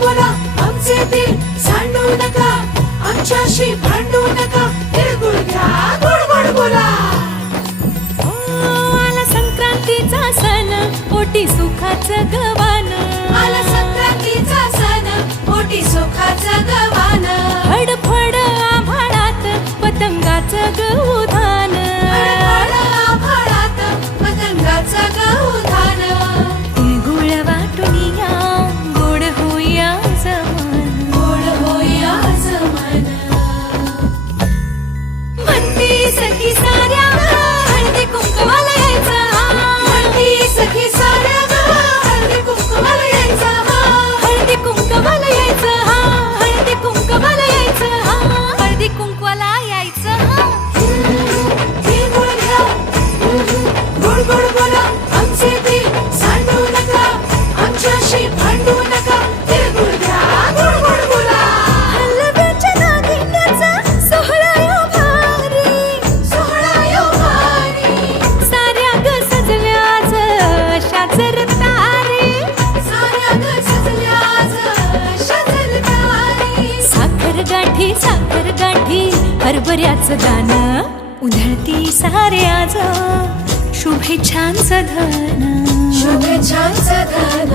बोला आमचे दिल सांडू नका, आमच्याशी भांडू नका, तिळगुळ घ्या गोड गोड बोला. आला संक्रांतीचा सण, पोटी सुखाचं गवान. आला संक्रांतीचा सण, पोटी सुखाचं गवान. फडफड आभाळात पतंगाचं गौधान. फडफड आभाळात पतंगाचं गौधान. तिळगुळ वाटून या, गोड होया जमान. गोड होया जमान. म्हणती सखी साऱ्या हळदी कुंकवाला यायचं. म्हणती सखी साऱ्या हळदी कुंकवाला यायचं. हळदी कुंकवाला यायचं. हळदी कुंकवाला यायचं. हळदी कुंकवाला यायचं. तिळगुळ घ्या गोड गोड बोला आमचे दिल सांडू नका, आमच्याशी भांडू नका, तिळगुळ घ्या गोड गोड बोला. हलव्याच्या दागिन्याचा सोहळा यो भारी. सोहळा यो भारी. साऱ्या ग सजल्या आज अशाच रतारी. साऱ्या ग सजल्या आज अशाच रतारी. साखर गाठी हरभऱ्याचं दाणं. उधळती सारे आज शुभेच्छांचं धन. शुभेच्छांचं धन.